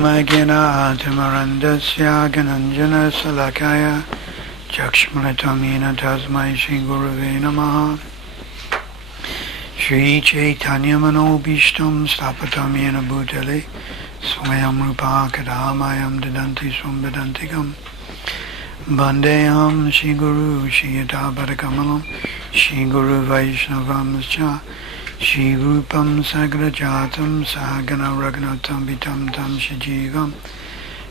Magina Tamarandasya Gananjana Salakaya Chakshmalatamina Tasmai Shri Gurave Namaha Shri Chaitanya Manobishtam Stapatamina Bhutale Swayam Rupa Kadamayam Dadanti Swambadantikam Bandeham Shri Guru Shri Yatapadakamalam Shri Guru Vaishnavam Cha Shri Rupam Sagrajatam Sahagana Raghunatam Vitam Tam Shijivam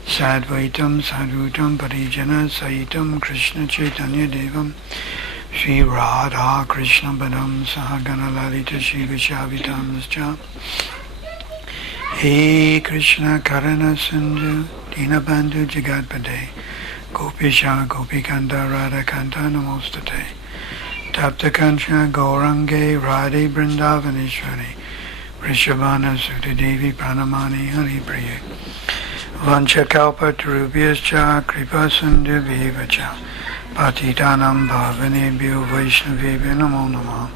Sadvaitam Sadhutam Parijana Saitam Krishna Chaitanya Devam Shri Radha Krishna Padam Sahagana Lalita Shri Vishavitam Cha He Krishna Karana Sindhu Dinabandhu Jagatpade Gopisha Gopikanta Radhakanta Namostate Tapta Kancha Gaurange Radhe Brindavaneshwari Vrishabhana Sutadevi Pranamani Hari Priya Vanchakalpa Tarubhyascha Kripa Sindhu Vivacha Patitanam Bhavanebhyo Vaishnavebhyo Namo Namah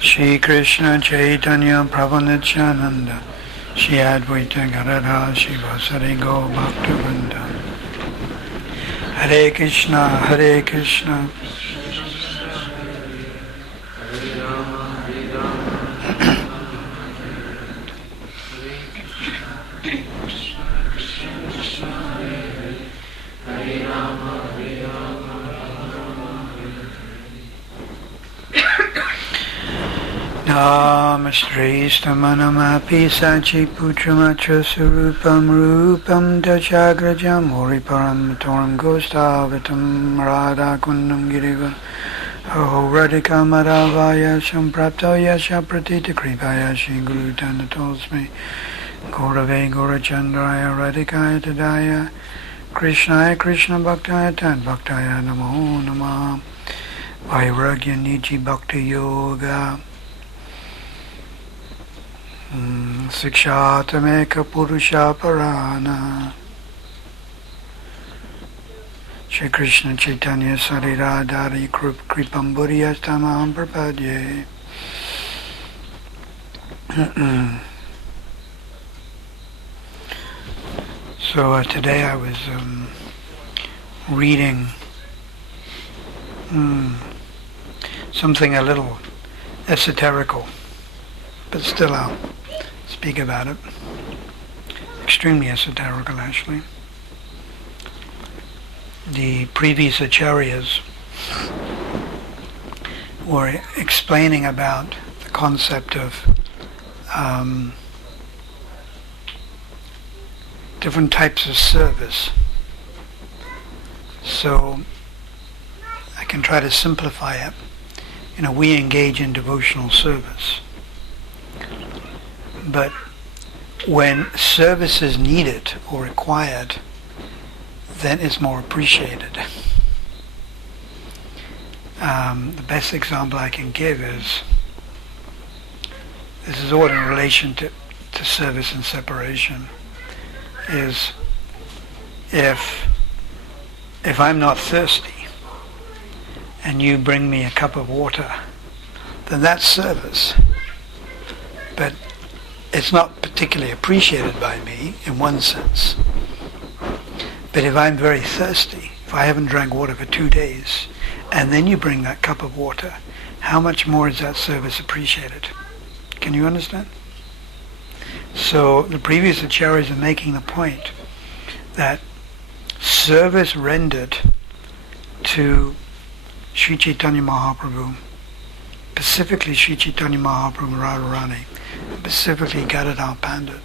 Shri Krishna Chaitanya Prabhu Nityananda Shri Advaita Gadadhar Shri Vasari Gaur Bhaktivinoda Hare Krishna Hare Krishna Namastristhamanamapi sachi putramatra surupam rupam dachagrajam horiparam matoram gostavatam radha kundam giriva aho radhika madhavaya samprapto yasha pratita kripaya shri guru tanatosmi Gaurave Gaurachandraya Radhikaya Tadaya Krishnaya Krishna Bhaktaya Tad Bhaktaya Namo Namah Vairagya Niji Bhakti Yoga Sikshatameka Purusha Parana Shri Krishna Chaitanya Sariradhari Kripamburi Astamaham Prapadye So today I was reading something a little esoterical, but still I'll speak about it. Extremely esoterical, actually. The previous acharyas were explaining about the concept of different types of service. So I can try to simplify it. We engage in devotional service. But when service is needed or required, then it's more appreciated. The best example I can give is, this is all in relation to service and separation, is if I'm not thirsty and you bring me a cup of water, then that's service. But it's not particularly appreciated by me in one sense. But if I'm very thirsty, if I haven't drank water for 2 days, and then you bring that cup of water, how much more is that service appreciated? Can you understand? So the previous acharyas are making the point that service rendered to Sri Chaitanya Mahaprabhu, specifically Sri Chaitanya Mahaprabhu Radharani, specifically Gadadhar Pandit,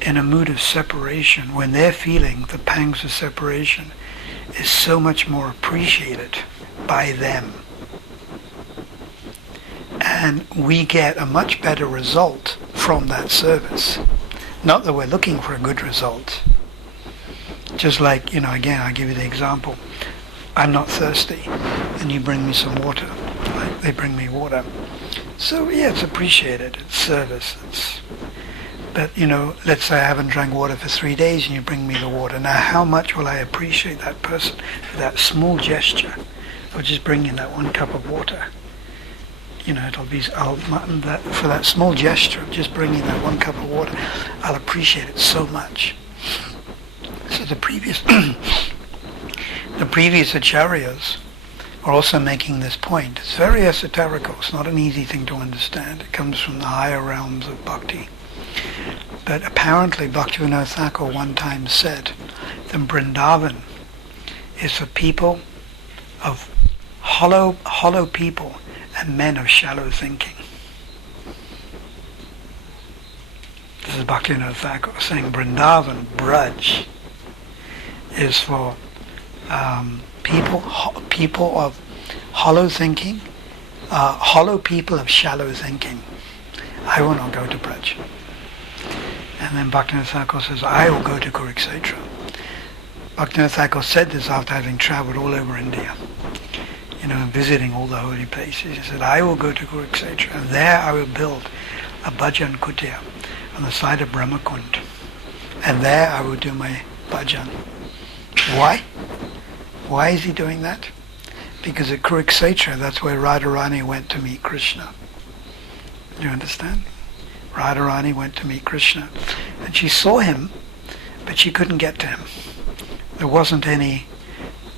in a mood of separation, when they're feeling the pangs of separation, is so much more appreciated by them. And we get a much better result from that service. Not that we're looking for a good result. Just like, again, I'll give you the example. I'm not thirsty, and you bring me some water. Like they bring me water. So, yeah, it's appreciated. It's service. But, let's say I haven't drank water for 3 days, and you bring me the water. Now, how much will I appreciate that person for that small gesture of just bringing that 1 cup of water? it'll be, for that small gesture of just bringing that 1 cup of water, I'll appreciate it so much. So the previous acharyas are also making this point. It's very esoterical. It's not an easy thing to understand. It comes from the higher realms of bhakti. But apparently Bhaktivinoda Thakur one time said that Vrindavan is for people of hollow people and men of shallow thinking. This is Bhaktivinoda Thakur saying Vrindavan, Braj, is for people of hollow thinking, hollow people of shallow thinking. I will not go to Braj. And then Bhaktivinoda Thakur says, I will go to Kurukshetra. Bhaktivinoda Thakur said this after having travelled all over India, and visiting all the holy places. He said, I will go to Kurukshetra, and there I will build a bhajan kutia on the side of Brahmakund. And there I will do my bhajan. Why? Why is he doing that? Because at Kurukshetra, that's where Radharani went to meet Krishna. Do you understand? Radharani went to meet Krishna. And she saw him, but she couldn't get to him. There wasn't any...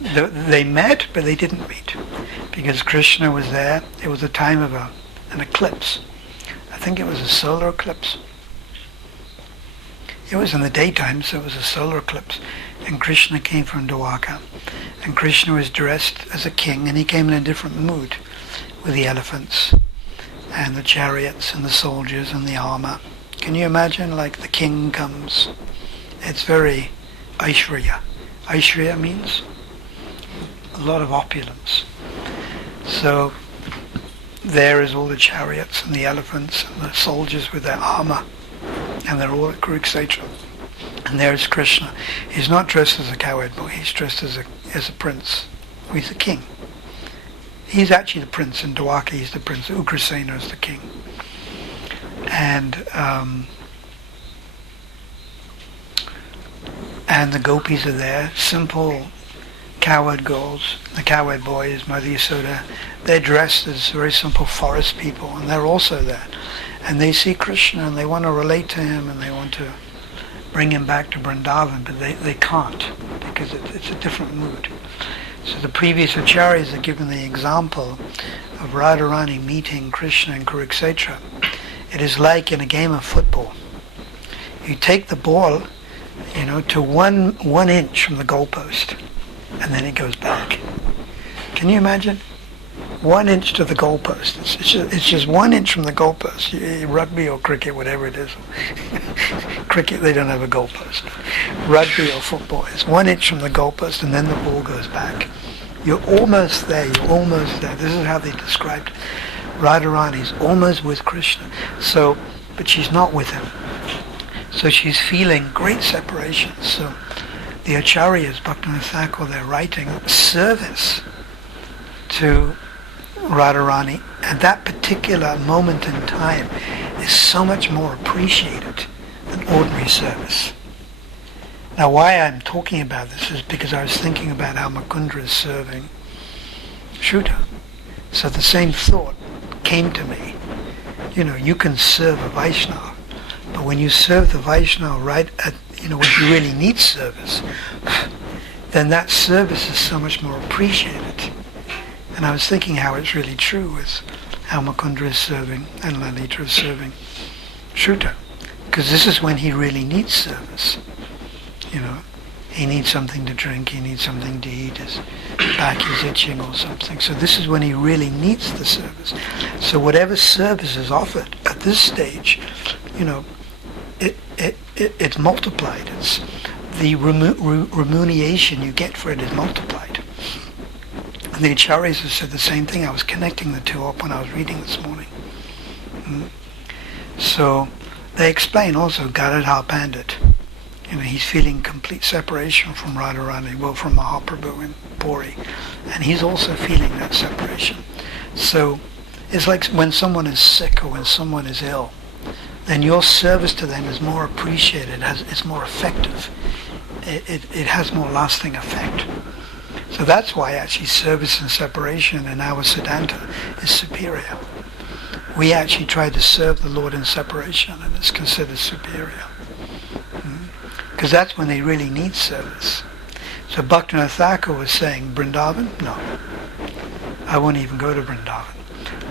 They met, but they didn't meet. Because Krishna was there. It was a time of an eclipse. I think it was a solar eclipse. It was in the daytime, so it was a solar eclipse. And Krishna came from Dwarka. And Krishna was dressed as a king, and he came in a different mood with the elephants and the chariots and the soldiers and the armor. Can you imagine, like the king comes? It's very Aishwarya. Aishwarya means a lot of opulence. So there is all the chariots and the elephants and the soldiers with their armor, and they're all at Kurukshetra. And there's Krishna. He's not dressed as a cowherd boy. He's dressed as a prince. He's the king. He's actually the prince in Dwarka. He's the prince. Ugrasena is the king. And the gopis are there, simple cowherd girls. The cowherd boy is Mother Yasoda. They're dressed as very simple forest people, and they're also there. And they see Krishna, and they want to relate to him, and they want to bring him back to Vrindavan, but they can't, because it's a different mood. So the previous acharyas are given the example of Radharani meeting Krishna in Kurukshetra. It is like in a game of football. You take the ball, to one inch from the goalpost, and then it goes back. Can you imagine? 1 inch to the goalpost. It's just 1 inch from the goalpost. Rugby or cricket, whatever it is. Cricket, they don't have a goalpost. Rugby or football, it's 1 inch from the goalpost, and then the ball goes back. You're almost there. This is how they described it. Radharani's almost with Krishna. But she's not with him. So she's feeling great separation. So the acharyas, Bhaktivinoda Thakur, they're writing service to Radharani at that particular moment in time is so much more appreciated than ordinary service. Now, why I'm talking about this is because I was thinking about how Mukundra is serving Shuddha. So the same thought came to me. You can serve a Vaishnava, but when you serve the Vaishnava right at when you really need service, then that service is so much more appreciated. And I was thinking how it's really true with how Mukundra is serving and Lalita is serving Shuddha. Because this is when he really needs service. He needs something to drink, he needs something to eat, his back is itching or something. So this is when he really needs the service. So whatever service is offered at this stage, it's multiplied. It's the remuneration you get for it is multiplied. And the acharyas have said the same thing. I was connecting the two up when I was reading this morning. So they explain also Gadadhar Pandit. He's feeling complete separation from Radharani, from Mahaprabhu in Puri. And he's also feeling that separation. So it's like when someone is sick or when someone is ill, then your service to them is more appreciated, it's more effective. It has more lasting effect. So that's why actually service and separation in our Siddhanta is superior. We actually try to serve the Lord in separation, and it's considered superior. Because that's when they really need service. So Bhaktivinoda Thakur was saying, Vrindavan? No. I won't even go to Vrindavan.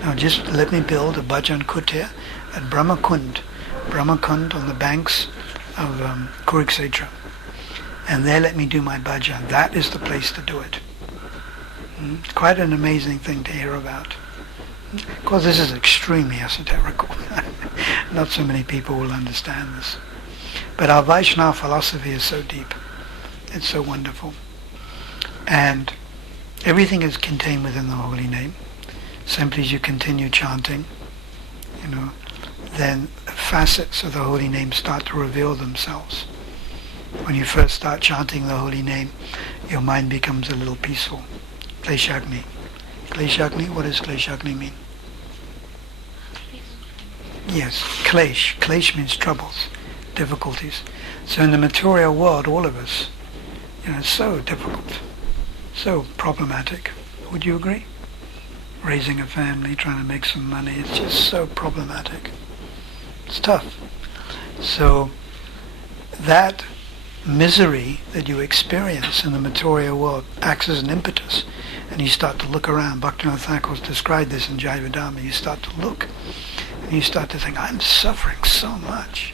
No, just let me build a bhajan kutir at Brahmakund on the banks of Kurukshetra. And there let me do my bhajan. That is the place to do it. Quite an amazing thing to hear about. Of course, this is extremely esoterical. Not so many people will understand this. But our Vaishnava philosophy is so deep. It's so wonderful. And everything is contained within the holy name. Simply as you continue chanting, then facets of the holy name start to reveal themselves. When you first start chanting the holy name, your mind becomes a little peaceful. Kleshagni. Kleshagni, what does Kleshagni mean? Yes, Klesh. Klesh means troubles, difficulties. So in the material world, all of us, it's so difficult, so problematic. Would you agree? Raising a family, trying to make some money, it's just so problematic. It's tough. So that misery that you experience in the material world acts as an impetus, and you start to look around. Bhaktivinoda Thakur described this in Jayavadharma. You start to look, and you start to think, I'm suffering so much.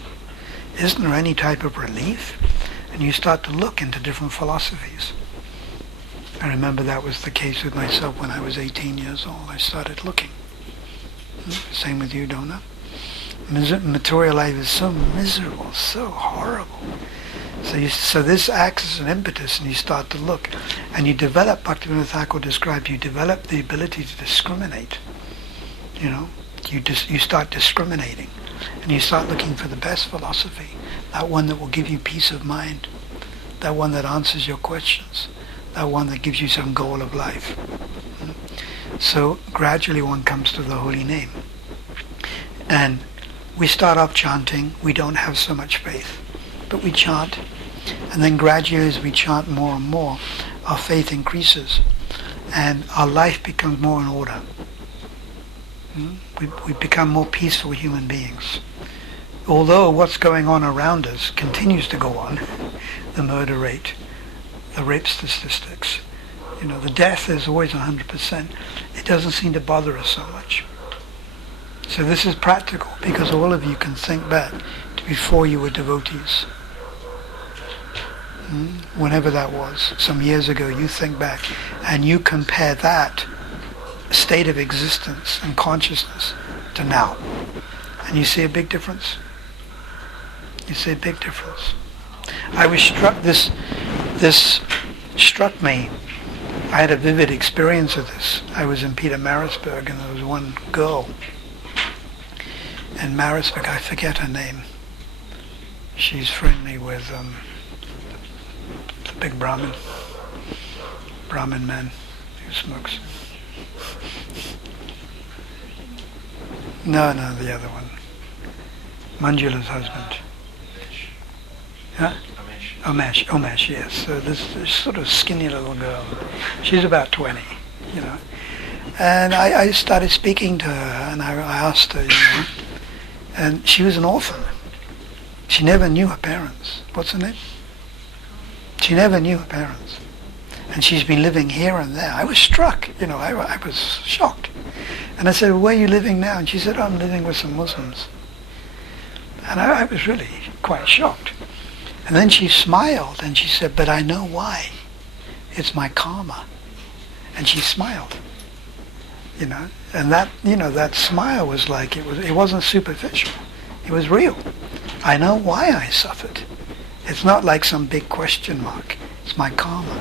Isn't there any type of relief? And you start to look into different philosophies. I remember that was the case with myself when I was 18 years old. I started looking. Same with you, Donna. Material life is so miserable, so horrible. So this acts as an impetus, and you start to look, and you develop. Bhaktivinoda Thakur described, you develop the ability to discriminate. You start discriminating, and you start looking for the best philosophy, that one that will give you peace of mind, that one that answers your questions, that one that gives you some goal of life. So gradually one comes to the holy name, and we start off chanting. We don't have so much faith, but we chant, and then gradually as we chant more and more, our faith increases, and our life becomes more in order. We become more peaceful human beings. Although what's going on around us continues to go on, the murder rate, the rape statistics, the death is always 100%. It doesn't seem to bother us so much. So this is practical, because all of you can think back to before you were devotees. Whenever that was, some years ago, you think back and you compare that state of existence and consciousness to now. And you see a big difference. You see a big difference. I was struck, this struck me. I had a vivid experience of this. I was in Peter Marisburg, and there was one girl in Marisburg, I forget her name. She's friendly with the big Brahmin man who smokes. No, the other one. Manjula's husband. Huh? Umesh, yes. So this sort of skinny little girl. She's about 20, And I started speaking to her, and I asked her, and she was an orphan. She never knew her parents. What's her name? She never knew her parents. And she's been living here and there. I was struck, I was shocked. And I said, where are you living now? And she said, I'm living with some Muslims. And I was really quite shocked. And then she smiled, and she said, but I know why. It's my karma. And she smiled, And that, that smile was like, it wasn't superficial. It was real. I know why I suffered. It's not like some big question mark. It's my karma.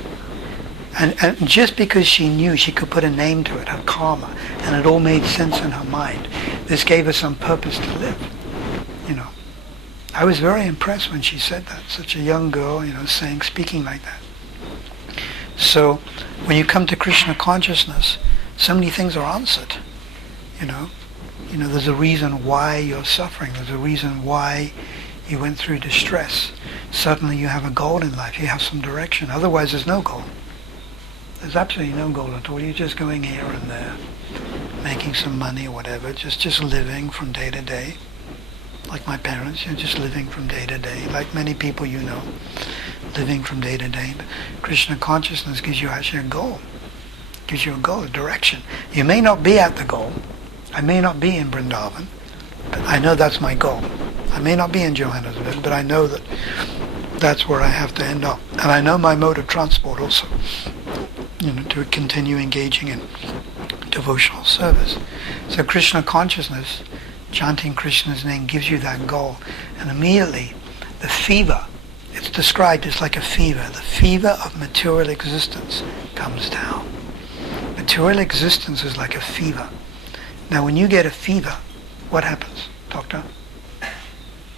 And just because she knew she could put a name to it, her karma, and it all made sense in her mind, this gave her some purpose to live, I was very impressed when she said that. Such a young girl, speaking like that. So when you come to Krishna consciousness, so many things are answered. There's a reason why you're suffering. There's a reason why you went through distress. Suddenly you have a goal in life. You have some direction. Otherwise there's no goal. There's absolutely no goal at all. You're just going here and there. making some money or whatever, just living from day to day, like my parents, just living from day to day, like many people living from day to day. But Krishna consciousness gives you actually a goal, a direction. You may not be at the goal. I may not be in Vrindavan, but I know that's my goal. I may not be in Johannesburg, but I know that that's where I have to end up. And I know my mode of transport also, to continue engaging in devotional service. So Krishna consciousness, chanting Krishna's name, gives you that goal. And immediately, the fever, it's described as like a fever. The fever of material existence comes down. Material existence is like a fever. Now when you get a fever, what happens, doctor?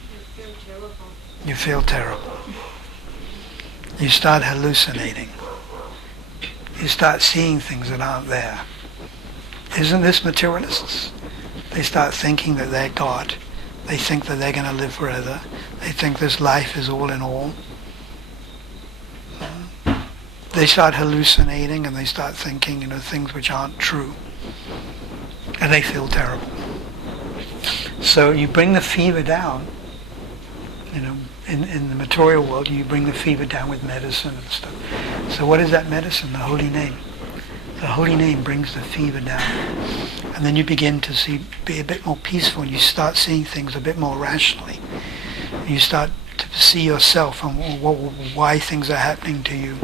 You feel terrible. You feel terrible. You start hallucinating. You start seeing things that aren't there. Isn't this materialists? They start thinking that they're God. They think that they're going to live forever. They think this life is all in all. They start hallucinating and they start thinking, things which aren't true. And they feel terrible. So you bring the fever down, in the material world, you bring the fever down with medicine and stuff. So what is that medicine? The holy name. The holy name brings the fever down. And then you begin to be a bit more peaceful, and you start seeing things a bit more rationally. You start to see yourself and why things are happening to you.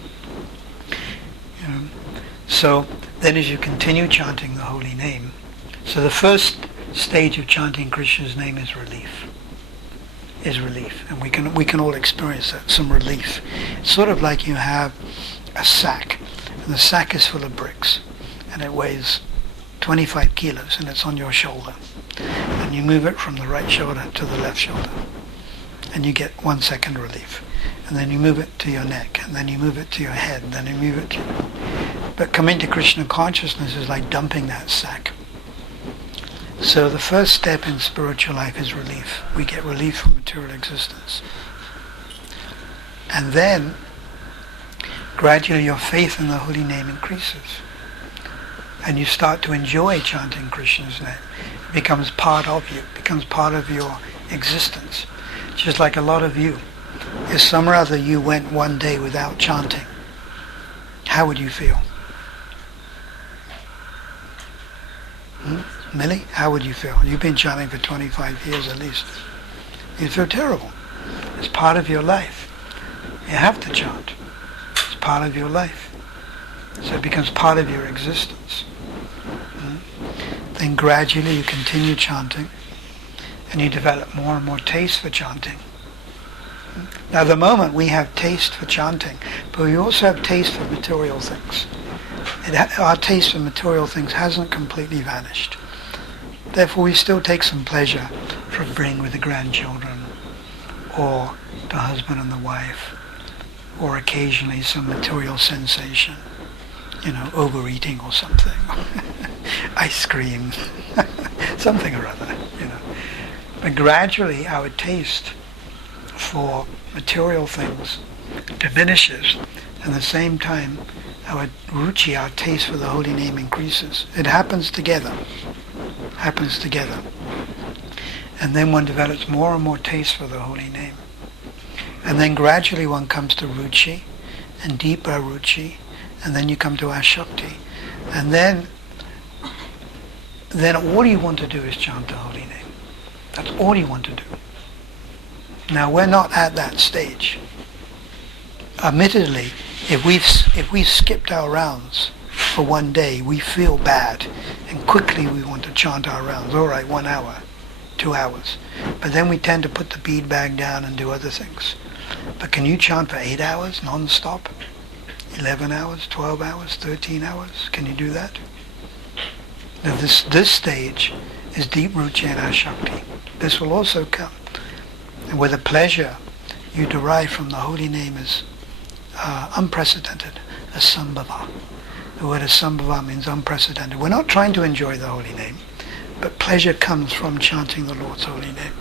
So then as you continue chanting the holy name, so the first stage of chanting Krishna's name is relief. And we can all experience that, some relief. It's sort of like you have a sack, and the sack is full of bricks, and it weighs 25 kilos, and it's on your shoulder. And you move it from the right shoulder to the left shoulder, and you get 1 second relief. And then you move it to your neck, and then you move it to your head, and then you move it to... But coming to Krishna consciousness is like dumping that sack. So the first step in spiritual life is relief. We get relief from material existence. And then, gradually your faith in the holy name increases. And you start to enjoy chanting Krishna's name. It becomes part of you, becomes part of your existence. Just like a lot of you. If some or other you went one day without chanting, how would you feel? Millie, how would you feel? You've been chanting for 25 years at least. You'd feel terrible. It's part of your life. You have to chant. It's part of your life. So it becomes part of your existence. Then gradually you continue chanting, and you develop more and more taste for chanting. Now at the moment we have taste for chanting, but we also have taste for material things. Our taste for material things hasn't completely vanished. Therefore we still take some pleasure from being with the grandchildren, or the husband and the wife, or occasionally some material sensation, overeating or something, ice cream, something or other, But gradually our taste for material things diminishes, and at the same time our ruchi, our taste for the holy name, increases. It happens together. And then one develops more and more taste for the holy name. And then gradually one comes to ruchi, and deeper ruchi, and then you come to ashakti. And then all you want to do is chant the holy name. That's all you want to do. Now we're not at that stage. Admittedly, if we've skipped our rounds for one day, we feel bad, and quickly we want to chant our rounds. All right, 1 hour, 2 hours. But then we tend to put the bead bag down and do other things. But can you chant for 8 hours non-stop? 11 hours, 12 hours, 13 hours? Can you do that? Now this stage is deep ruchi and ashakti. This will also come. And where the pleasure you derive from the holy name is unprecedented, asambhava. The word asambhava means unprecedented. We're not trying to enjoy the holy name, but pleasure comes from chanting the Lord's holy name.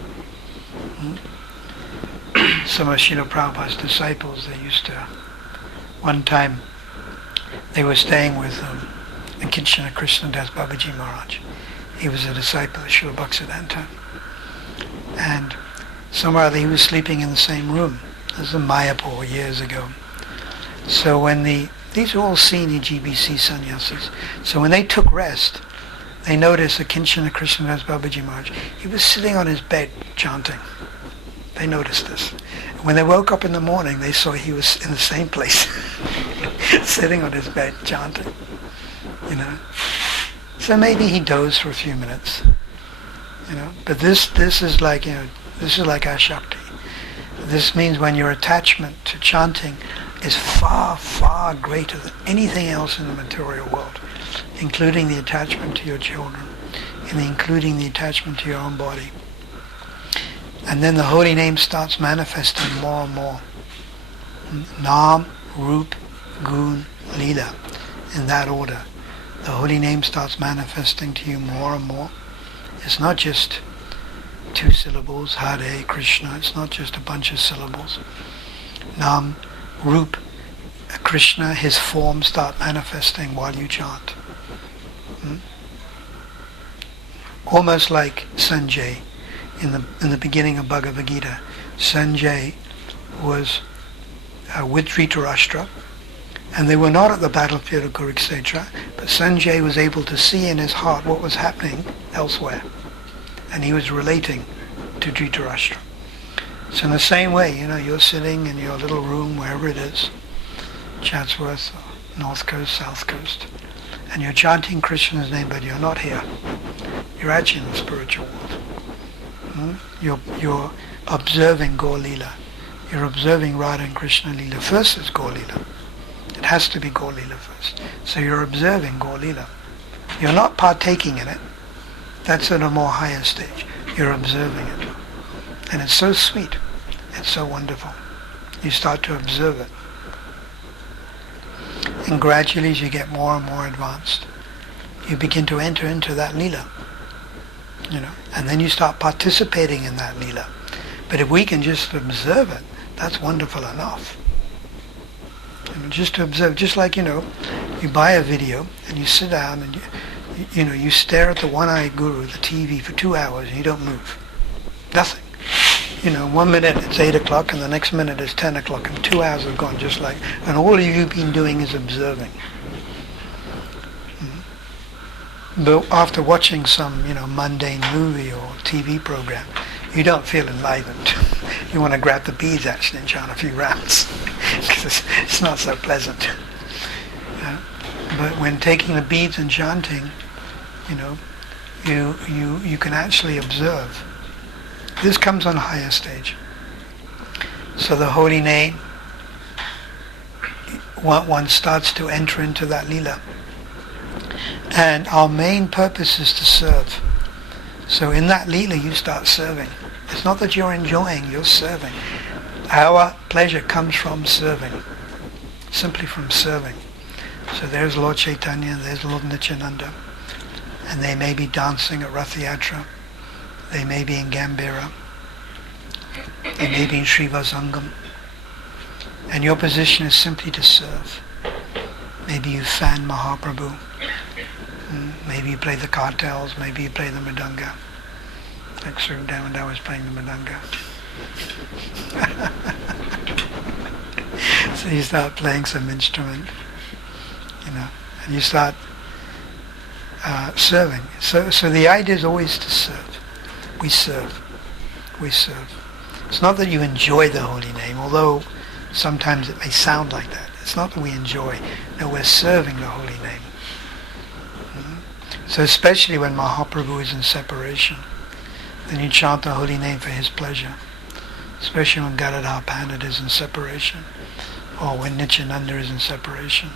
Some of Srila Prabhupada's disciples, they used to, one time, they were staying with the Kinshana Krishnadas Babaji Maharaj. He was a disciple of Srila Bhaktisiddhanta. And somewhere he was sleeping in the same room. This was in Mayapur years ago. So when these are all senior GBC sannyasis. So when they took rest, they noticed that Kinchana Krishnadas Babaji Maharaj, he was sitting on his bed chanting. They noticed this. And when they woke up in the morning, they saw he was in the same place, sitting on his bed chanting. So maybe he dozed for a few minutes. But this is like, this is like our Shakti. This means when your attachment to chanting is far, far greater than anything else in the material world, including the attachment to your children, and including the attachment to your own body. And then the holy name starts manifesting more and more. Nam, Rup, Gun, Lila, in that order. The holy name starts manifesting to you more and more. It's not just 2 syllables, Hare Krishna. It's not just a bunch of syllables. Nam, Rup, Krishna, his form start manifesting while you chant. Almost like Sanjay in the beginning of Bhagavad Gita. Sanjay was with Dhritarashtra, and they were not at the battlefield of Kurukshetra, but Sanjay was able to see in his heart what was happening elsewhere, and he was relating to Dhritarashtra. So in the same way, you're sitting in your little room, wherever it is, Chatsworth, North Coast, South Coast, and you're chanting Krishna's name, but you're not here. You're actually in the spiritual world. You're observing Gaur Leela. You're observing Radha and Krishna Leela. First is Gaur Leela. It has to be Gaur Leela first. So you're observing Gaur Leela. You're not partaking in it. That's at a more higher stage. You're observing it. And it's so sweet. It's so wonderful. You start to observe it. And gradually, as you get more and more advanced, you begin to enter into that Leela. And then you start participating in that Leela. But if we can just observe it, that's wonderful enough. Just to observe, just like, you buy a video and you sit down and you stare at the one-eyed guru, the TV, for 2 hours and you don't move. Nothing. 1 minute it's 8 o'clock and the next minute it's 10 o'clock and 2 hours have gone just like, and all you've been doing is observing. But after watching some, mundane movie or TV program, you don't feel enlivened. You want to grab the beads actually and chant a few rounds because it's not so pleasant. But when taking the beads and chanting, you can actually observe. This comes on a higher stage. So the holy name, one starts to enter into that Leela. And our main purpose is to serve. So in that Leela you start serving. It's not that you're enjoying, you're serving. Our pleasure comes from serving. Simply from serving. So there's Lord Chaitanya, there's Lord Nityananda. And they may be dancing at Rath Yatra. They may be in Gambhira. They may be in Srivasangam. And your position is simply to serve. Maybe you fan Mahaprabhu. Maybe you play the kartals. Maybe you play the mridanga. Like Sir Damodar was playing the mridanga. So you start playing some instrument, and you start serving. So the idea is always to serve. We serve. We serve. It's not that you enjoy the holy name, although sometimes it may sound like that. It's not that we enjoy. No, we're serving the holy name. So especially when Mahaprabhu is in separation, then you chant the holy name for his pleasure. Especially when Gadadhar Pandit is in separation, or when Nityananda is in separation.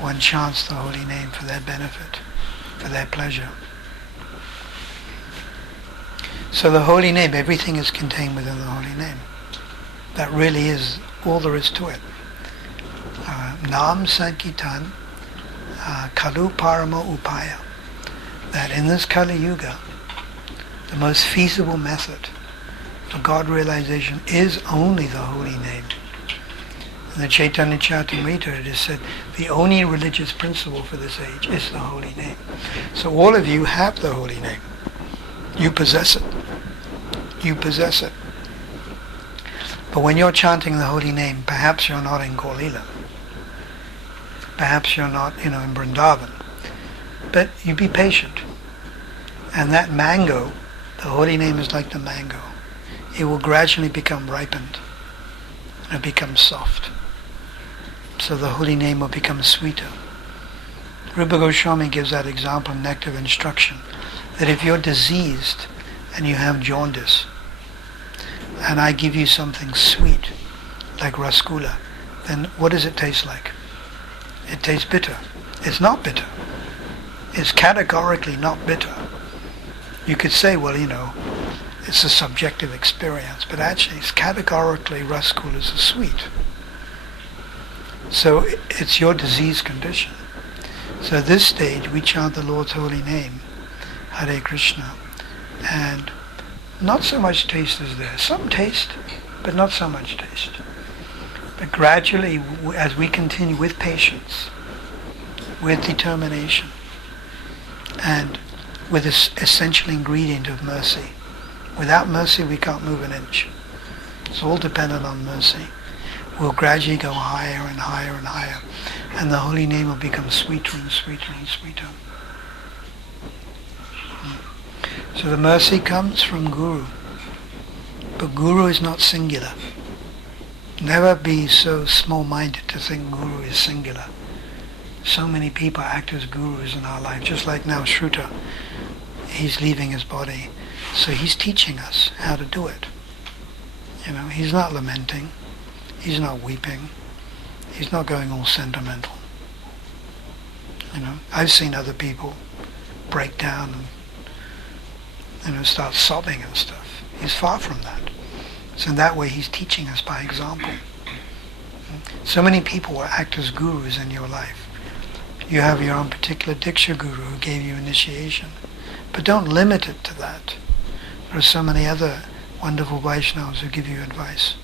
One chants the holy name for their benefit, for their pleasure. So the holy name, everything is contained within the holy name. That really is all there is to it. Nam Sankirtan Kalu Parama Upaya. That in this Kali Yuga, the most feasible method for God realization is only the holy name. In the Chaitanya Charitamrita it is said the only religious principle for this age is the holy name. So all of you have the holy name. You possess it. You possess it. But when you're chanting the holy name, perhaps you're not in Gaulila. Perhaps you're not, in Vrindavan. But you be patient. And that mango, the holy name is like the mango. It will gradually become ripened. And it becomes soft. So the holy name will become sweeter. Rupa Goswami gives that example in Nectar of Instruction, that if you're diseased and you have jaundice, and I give you something sweet, like rasgulla, then what does it taste like? It tastes bitter. It's not bitter. It's categorically not bitter. You could say, well, it's a subjective experience, but actually it's categorically rasgullas are sweet. So it's your disease condition. So at this stage we chant the Lord's holy name, Hare Krishna, and not so much taste is there. Some taste, but not so much taste. But gradually, as we continue with patience, with determination, and with this essential ingredient of mercy. Without mercy we can't move an inch. It's all dependent on mercy. We'll gradually go higher and higher and higher, and the holy name will become sweeter and sweeter and sweeter. So the mercy comes from Guru. But Guru is not singular. Never be so small-minded to think Guru is singular. So many people act as gurus in our life, just like now Shruta. He's leaving his body. So he's teaching us how to do it. He's not lamenting. He's not weeping. He's not going all sentimental. I've seen other people break down and start sobbing and stuff. He's far from that. So in that way he's teaching us by example. So many people will act as gurus in your life. You have your own particular Diksha Guru who gave you initiation. But don't limit it to that. There are so many other wonderful Vaishnavas who give you advice.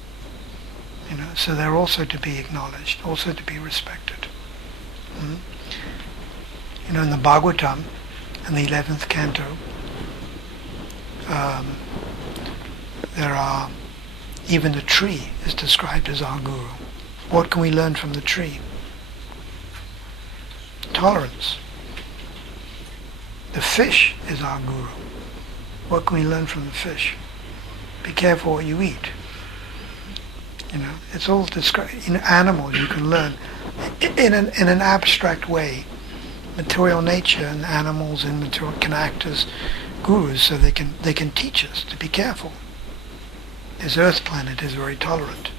So they're also to be acknowledged, also to be respected. In the Bhagavatam, in the 11th canto, there are, even the tree is described as our guru. What can we learn from the tree? Tolerance. The fish is our guru. What can we learn from the fish? Be careful what you eat. It's all described. In animals you can learn in an abstract way. Material nature and animals and material can act as gurus, so they can teach us to be careful. This earth planet is very tolerant.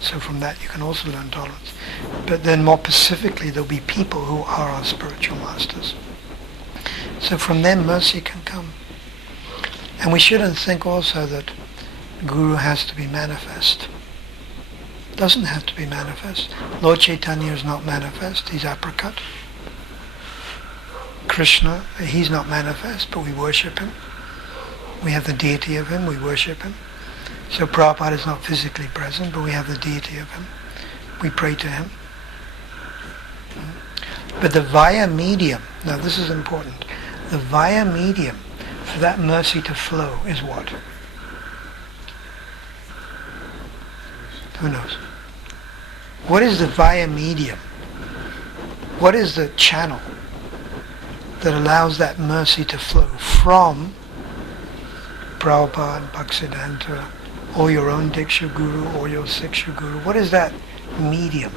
So from that you can also learn tolerance. But then more specifically there'll be people who are our spiritual masters. So from them mercy can come. And we shouldn't think also that Guru has to be manifest. Doesn't have to be manifest. Lord Chaitanya is not manifest, he's apricot. Krishna, he's not manifest, but we worship him. We have the deity of him, we worship him. So Prabhupada is not physically present, but we have the deity of him. We pray to him. But the via medium, now this is important, the via medium for that mercy to flow is what? Who knows? What is the via medium? What is the channel that allows that mercy to flow from Prabhupada, Bhaktisiddhanta, or your own Diksha Guru, or your Siksha Guru? What is that medium?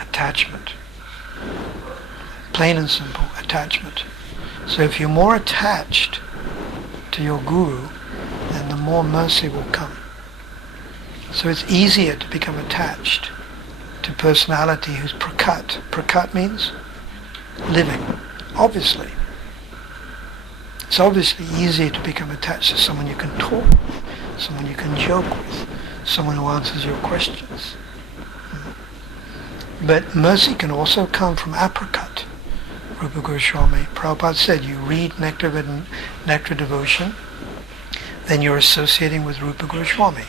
Attachment. Plain and simple, attachment. So if you're more attached to your Guru, then the more mercy will come. So it's easier to become attached to personality who's prakat. Prakat means living, obviously. It's obviously easier to become attached to someone you can talk with, someone you can joke with, someone who answers your questions. But mercy can also come from apricot. Rupa Goswami, Prabhupada said, you read Nectar Devotion, then you're associating with Rupa Goswami.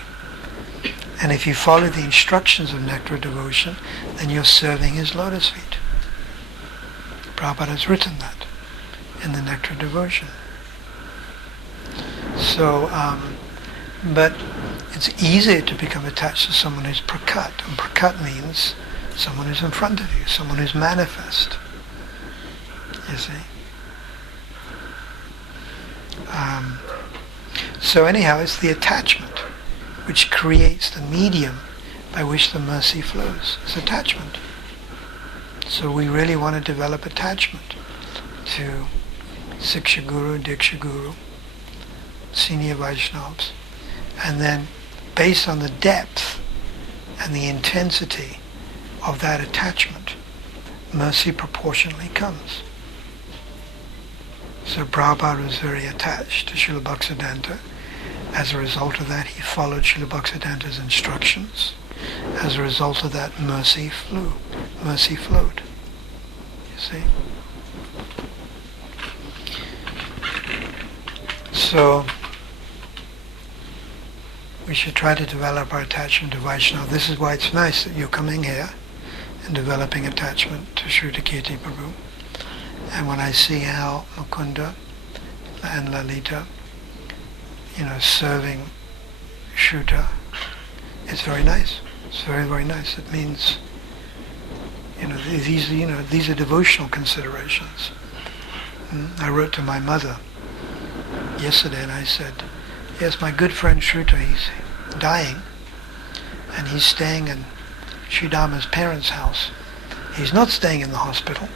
And if you follow the instructions of nectar devotion, then you're serving his lotus feet. Prabhupada has written that in the nectar devotion. So, but it's easier to become attached to someone who's prakat. And prakat means someone who's in front of you, someone who's manifest. You see? So anyhow, it's the attachment which creates the medium by which the mercy flows. It's attachment. So we really want to develop attachment to Siksha Guru, Diksha Guru, senior Vaishnavas. And then based on the depth and the intensity of that attachment, mercy proportionally comes. So Prabhupada was very attached to Srila Bhaktisiddhanta. As a result of that, he followed Srila Bhaktisiddhanta's instructions. As a result of that, mercy flowed. You see? So, we should try to develop our attachment to Vaishnava. This is why it's nice that you're coming here and developing attachment to Shrutakirti Prabhu. And when I see how Mukunda and Lalita, serving Shruta, it's very nice. It's very, very nice. It means, these are devotional considerations. I wrote to my mother yesterday and I said, yes, my good friend Shruta, he's dying and he's staying in Sridhama's parents' house. He's not staying in the hospital.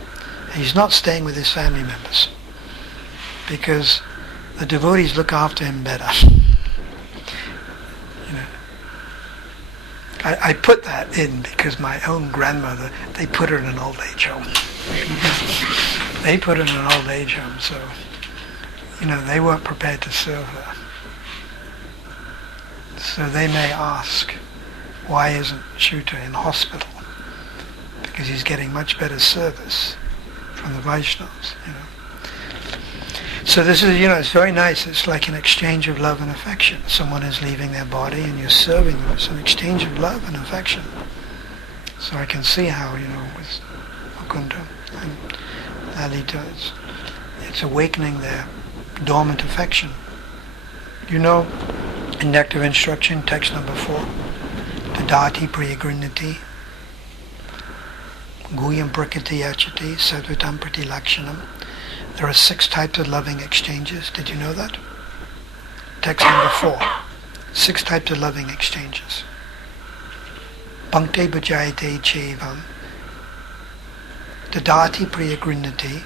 He's not staying with his family members because the devotees look after him better. I put that in because my own grandmother, they put her in an old age home. They put her in an old age home, so they weren't prepared to serve her. So they may ask, why isn't Shruta in hospital? Because he's getting much better service from the Vaishnavas, So this is, it's very nice. It's like an exchange of love and affection. Someone is leaving their body and you're serving them. It's an exchange of love and affection. So I can see how, with Mukunda and Lalita, it's awakening their dormant affection. In Nectar Instruction, text number 4, Tadati Priyagrinati, Guyam Prakriti Achati, Sadvitam Prati Lakshanam. There are 6 types of loving exchanges. Did you know that? Text number 4. 6 types of loving exchanges. Pankte bhajayate chevam. Dadati priyagrinati.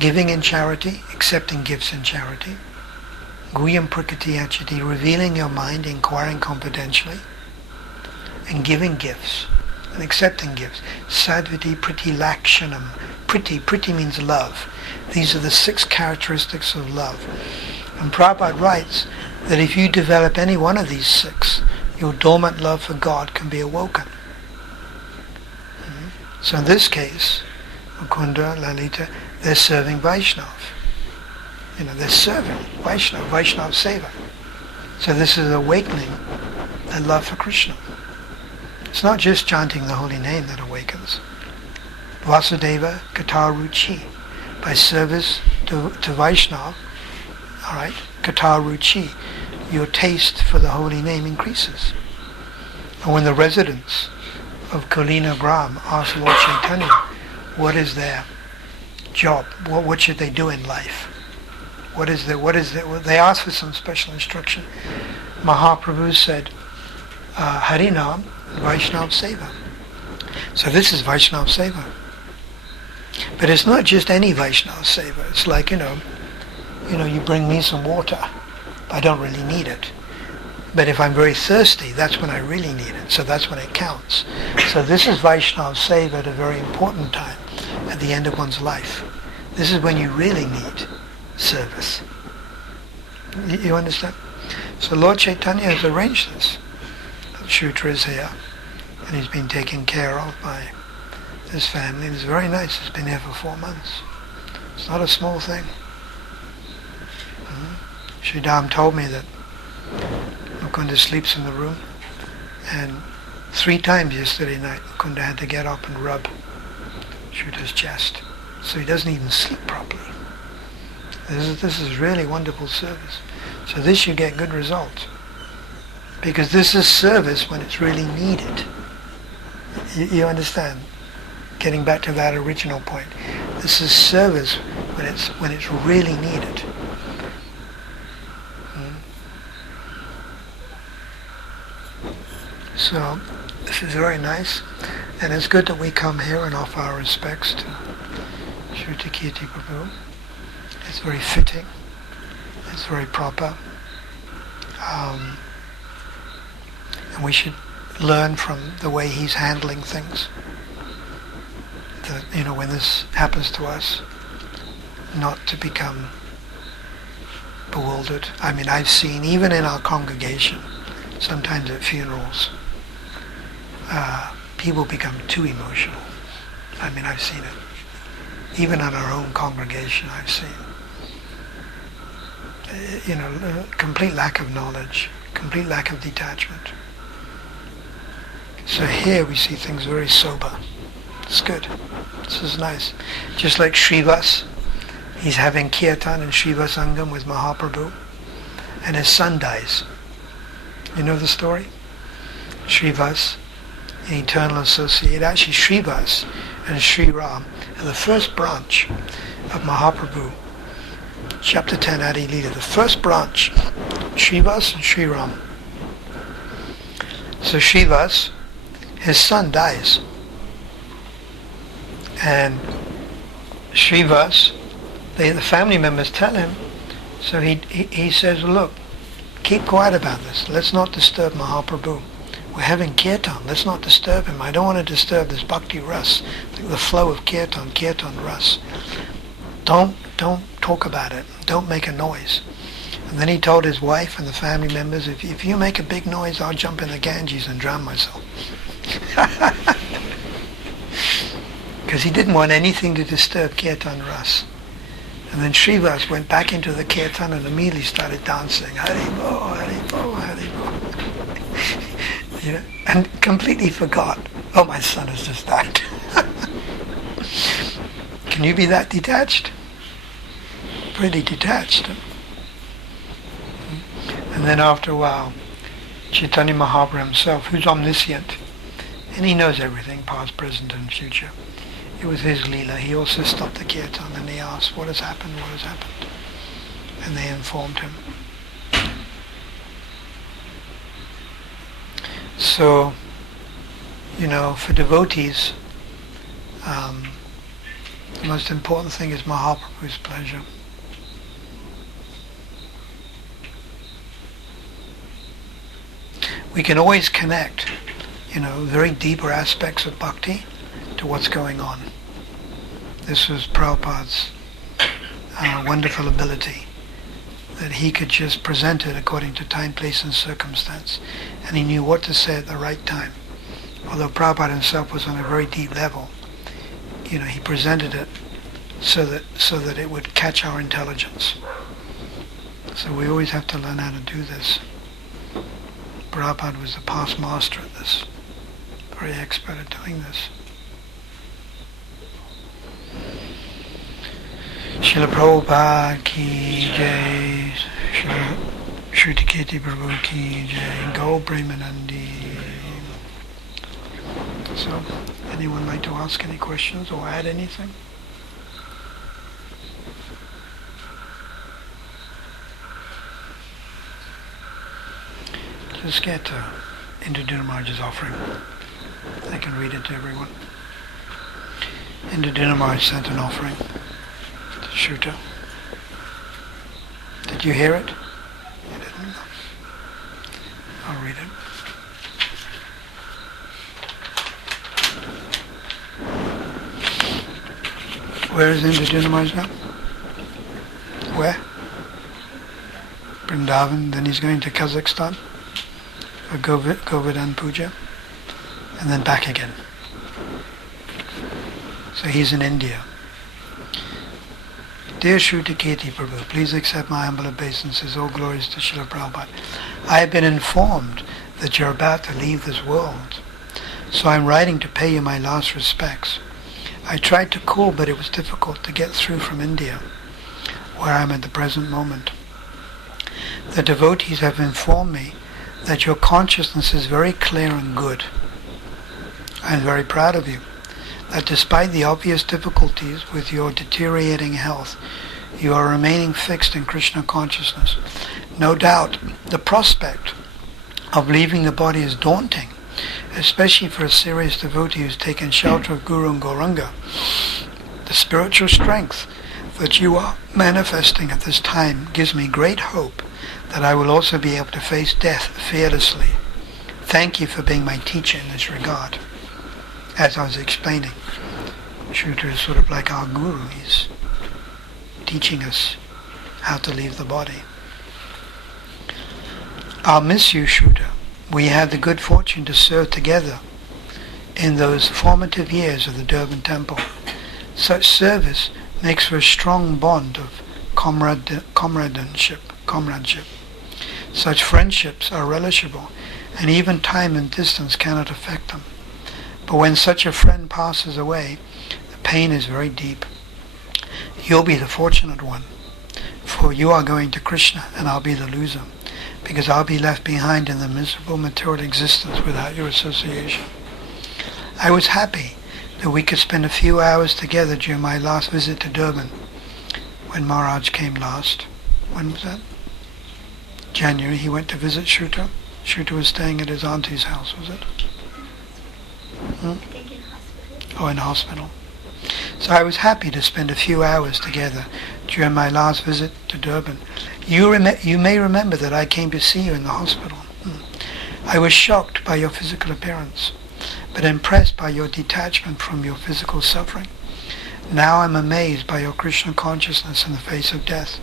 Giving in charity, accepting gifts in charity. Guyam prakriti achati, revealing your mind, inquiring confidentially, and giving gifts and accepting gifts. Sadviti priti lakshanam. Priti means love. These are the 6 characteristics of love. And Prabhupada writes that if you develop any one of these 6, your dormant love for God can be awoken. So in this case, Mukunda, Lalita, they're serving Vaishnav. They're serving Vaishnav Seva. So this is awakening their love for Krishna. It's not just chanting the holy name that awakens. Vasudeva Kataruchi. By service to Vaishnav, Kataruchi, your taste for the holy name increases. And when the residents of Kulina Gram ask Lord Chaitanya, what is their job? What should they do in life? They asked for some special instruction. Mahaprabhu said, Harinam, Vaishnav Seva. So this is Vaishnav Seva. But it's not just any Vaishnav Seva. It's like, you bring me some water. I don't really need it. But if I'm very thirsty, that's when I really need it. So that's when it counts. So this is Vaishnav Seva at a very important time, at the end of one's life. This is when you really need service. You understand? So Lord Chaitanya has arranged this. Shruta is here, and he's been taken care of by his family. It's very nice. He's been here for 4 months. It's not a small thing. Sridham told me that Mukunda sleeps in the room, and 3 times yesterday night Mukunda had to get up and rub Shrita's chest, so he doesn't even sleep properly. This is really wonderful service. So this you get good results, because this is service when it's really needed. You understand? Getting back to that original point, this is service when it's really needed. So this is very nice, and it's good that we come here and offer our respects to Shruti Kirti Prabhu. It's very fitting, it's very proper, and we should learn from the way he's handling things. That, when this happens to us, not to become bewildered. I mean, I've seen, even in our congregation, sometimes at funerals, people become too emotional. I mean, I've seen it. Even in our own congregation, I've seen. Complete lack of knowledge, complete lack of detachment. So here we see things very sober. It's good. This is nice. Just like Srivas, he's having kirtan in Srivasangam with Mahaprabhu, and his son dies. You know the story? Srivas, an eternal associate. Actually, Srivas and Sri Ram are the first branch of Mahaprabhu. Chapter 10, Adi Lila, the first branch, Srivas and Sri Ram. So Srivas, his son dies. And Srivas, the family members tell him, so he says, look, keep quiet about this. Let's not disturb Mahaprabhu. We're having kirtan. Let's not disturb him. I don't want to disturb this bhakti ras, the flow of kirtan ras. Don't talk about it. Don't make a noise. And then he told his wife and the family members, if you make a big noise, I'll jump in the Ganges and drown myself. Because he didn't want anything to disturb kirtan ras. And then Srivas went back into the kirtan and immediately started dancing. Hari Bo, Hari Bo, Hari Bo. And completely forgot, oh, my son has just died. Can you be that detached? Pretty detached. And then after a while, Chaitanya Mahaprabhu himself, who's omniscient, and he knows everything, past, present and future. It was his Leela. He also stopped the kirtan and he asked, what has happened? And they informed him. So, for devotees, the most important thing is Mahaprabhu's pleasure. We can always connect, very deeper aspects of bhakti to what's going on. This was Prabhupada's wonderful ability, that he could just present it according to time, place and circumstance, and he knew what to say at the right time. Although Prabhupada himself was on a very deep level, he presented it so that it would catch our intelligence. So we always have to learn how to do this. Prabhupada was a past master at this, very expert at doing this. Srila Prabhupada ki jai, Srila Shruti Kirti Prabhu ki jai, Go Premanandi. So, anyone like to ask any questions or add anything? Just get Indraduna Maharaj's offering. I can read it to everyone. Indraduna Maharaj sent an offering to Shruta. Did you hear it? You didn't? I'll read it. Where is Indraduna Maharaj now? Where? Vrindavan. Then he's going to Kazakhstan for Govardhan Puja, and then back again. So he's in India. Dear Shruta Kirti Prabhu, please accept my humble obeisances. All glories to Srila Prabhupada. I have been informed that you're about to leave this world, so I'm writing to pay you my last respects. I tried to call, but it was difficult to get through from India, where I am at the present moment. The devotees have informed me that your consciousness is very clear and good. I am very proud of you, that despite the obvious difficulties with your deteriorating health, you are remaining fixed in Krishna consciousness. No doubt, the prospect of leaving the body is daunting, especially for a serious devotee who's taken shelter of Guru and Gauranga. The spiritual strength that you are manifesting at this time gives me great hope that I will also be able to face death fearlessly. Thank you for being my teacher in this regard. As I was explaining, Shruta is sort of like our guru. He's teaching us how to leave the body. I'll miss you, Shruta. We had the good fortune to serve together in those formative years of the Durban Temple. Such service makes for a strong bond of comradeship. Such friendships are relishable, and even time and distance cannot affect them. But when such a friend passes away, the pain is very deep. You'll be the fortunate one, for you are going to Krishna, and I'll be the loser, because I'll be left behind in the miserable material existence without your association. I was happy that we could spend a few hours together during my last visit to Durban, when Maharaj came last. When was that? January. He went to visit Shruta. Shruta was staying at his auntie's house, was it? I think in hospital. Oh, in hospital. So I was happy to spend a few hours together during my last visit to Durban. You may remember that I came to see you in the hospital. I was shocked by your physical appearance, but impressed by your detachment from your physical suffering. Now I'm amazed by your Krishna consciousness in the face of death.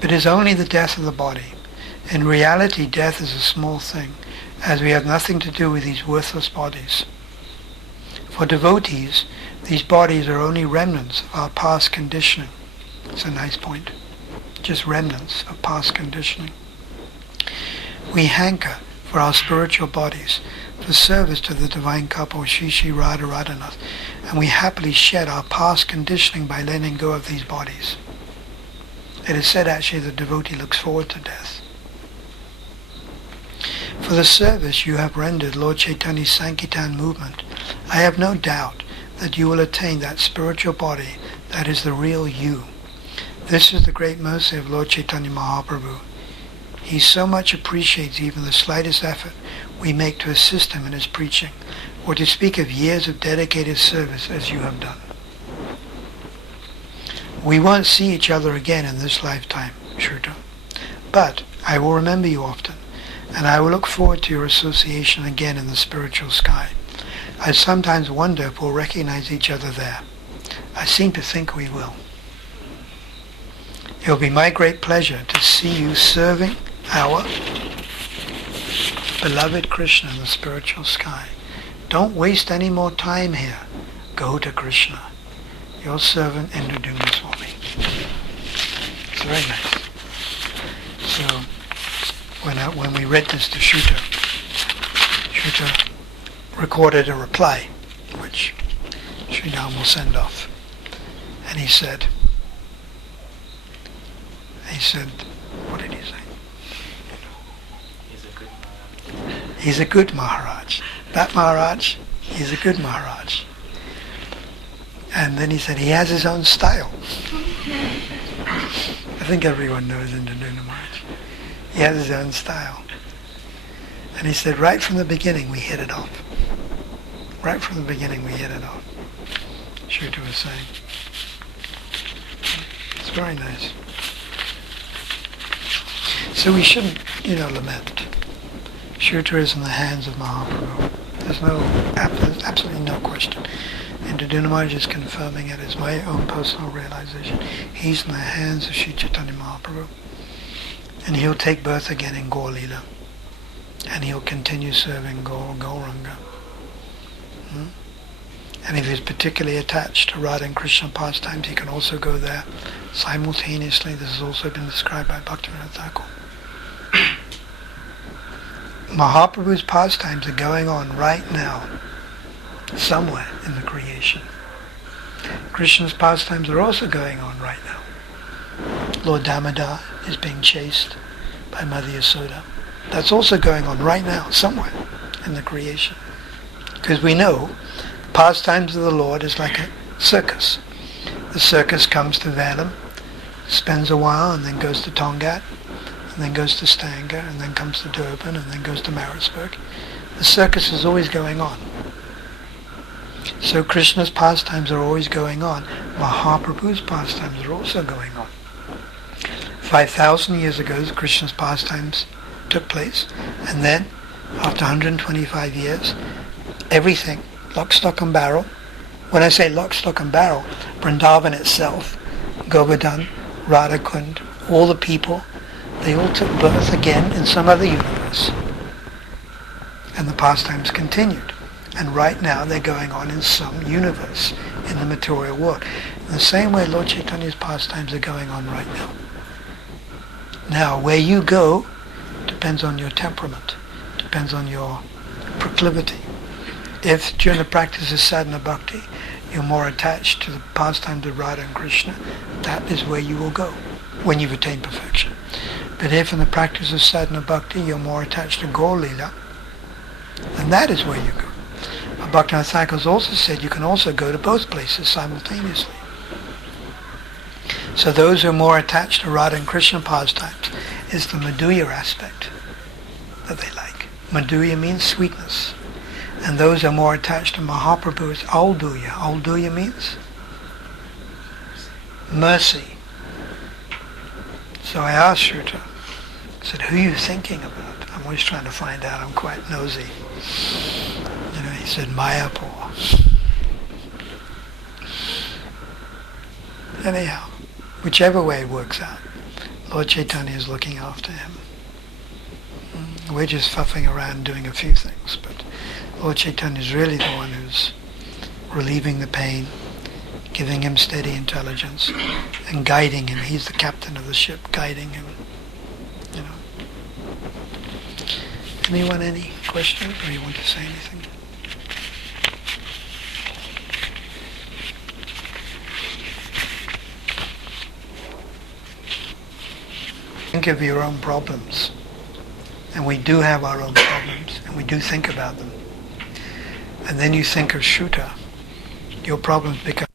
But it is only the death of the body. In reality, death is a small thing, as we have nothing to do with these worthless bodies. For devotees, these bodies are only remnants of our past conditioning. It's a nice point. Just remnants of past conditioning. We hanker for our spiritual bodies, for service to the divine couple Shri Shri Radha Radhanath, and we happily shed our past conditioning by letting go of these bodies. It is said actually the devotee looks forward to death. For the service you have rendered Lord Chaitanya's Sankirtan movement, I have no doubt that you will attain that spiritual body that is the real you. This is the great mercy of Lord Chaitanya Mahaprabhu. He so much appreciates even the slightest effort we make to assist him in his preaching, or to speak of years of dedicated service as you have done. We won't see each other again in this lifetime, Shruta, but I will remember you often, and I will look forward to your association again in the spiritual sky. I sometimes wonder if we'll recognize each other there. I seem to think we will. It will be my great pleasure to see you serving our beloved Krishna in the spiritual sky. Don't waste any more time here. Go to Krishna. Your servant Indraduma Swami. It's very nice. So when we read this to Shruta recorded a reply, which Sridham will send off. And he said, what did he say? He's a good Maharaj. That Maharaj, he's a good Maharaj. And then he said, he has his own style. I think everyone knows Indraduma Maharaj. He has his own style. And he said, right from the beginning we hit it off. Right from the beginning we hit it off. Shruta was saying. It's very nice. So we shouldn't, lament. Shruta is in the hands of Mahaprabhu. There's absolutely no question. And Indraduma Maharaj is confirming it as my own personal realization. He's in the hands of Sri Chaitanya Mahaprabhu. And he'll take birth again in Gaur Leela. And he'll continue serving Gauranga. And if he's particularly attached to Radha and Krishna pastimes, he can also go there simultaneously. This has also been described by Bhaktivinoda Thakur. Mahaprabhu's pastimes are going on right now, somewhere in the creation. Krishna's pastimes are also going on right now. Lord Damodar is being chased by Mother Yasoda. That's also going on right now, somewhere in the creation. Because we know the pastimes of the Lord is like a circus. The circus comes to Velam, spends a while, and then goes to Tongat, and then goes to Stanger, and then comes to Durban, and then goes to Maritzburg. The circus is always going on. So Krishna's pastimes are always going on. Mahaprabhu's pastimes are also going on. 5,000 years ago, Krishna's pastimes took place, and then, after 125 years, everything, lock, stock and barrel. When I say lock, stock and barrel, Vrindavan itself, Govardhan, Radhakund, all the people, they all took birth again in some other universe. And the pastimes continued. And right now they're going on in some universe in the material world. In the same way Lord Chaitanya's pastimes are going on right now. Now, where you go depends on your temperament, depends on your proclivity. If during the practice of sadhana bhakti you're more attached to the pastimes of Radha and Krishna, that is where you will go when you've attained perfection. But if in the practice of sadhana bhakti you're more attached to Gaur Lila, then that is where you go. But Bhaktivinoda Thakur has also said you can also go to both places simultaneously. So those who are more attached to Radha and Krishna pastimes is the Madhurya aspect that they like. Madhurya means sweetness. And those who are more attached to Mahaprabhu is Audurya. Audurya means mercy. So I asked Shruta, I said, who are you thinking about? I'm always trying to find out. I'm quite nosy. He said, Mayapur. Anyhow, whichever way it works out, Lord Chaitanya is looking after him. We're just fuffing around doing a few things, but Lord Chaitanya is really the one who's relieving the pain, giving him steady intelligence, and guiding him. He's the captain of the ship, guiding him. Anyone, any questions, or you want to say anything? Think of your own problems. And we do have our own problems, and we do think about them. And then you think of Shruta, your problems become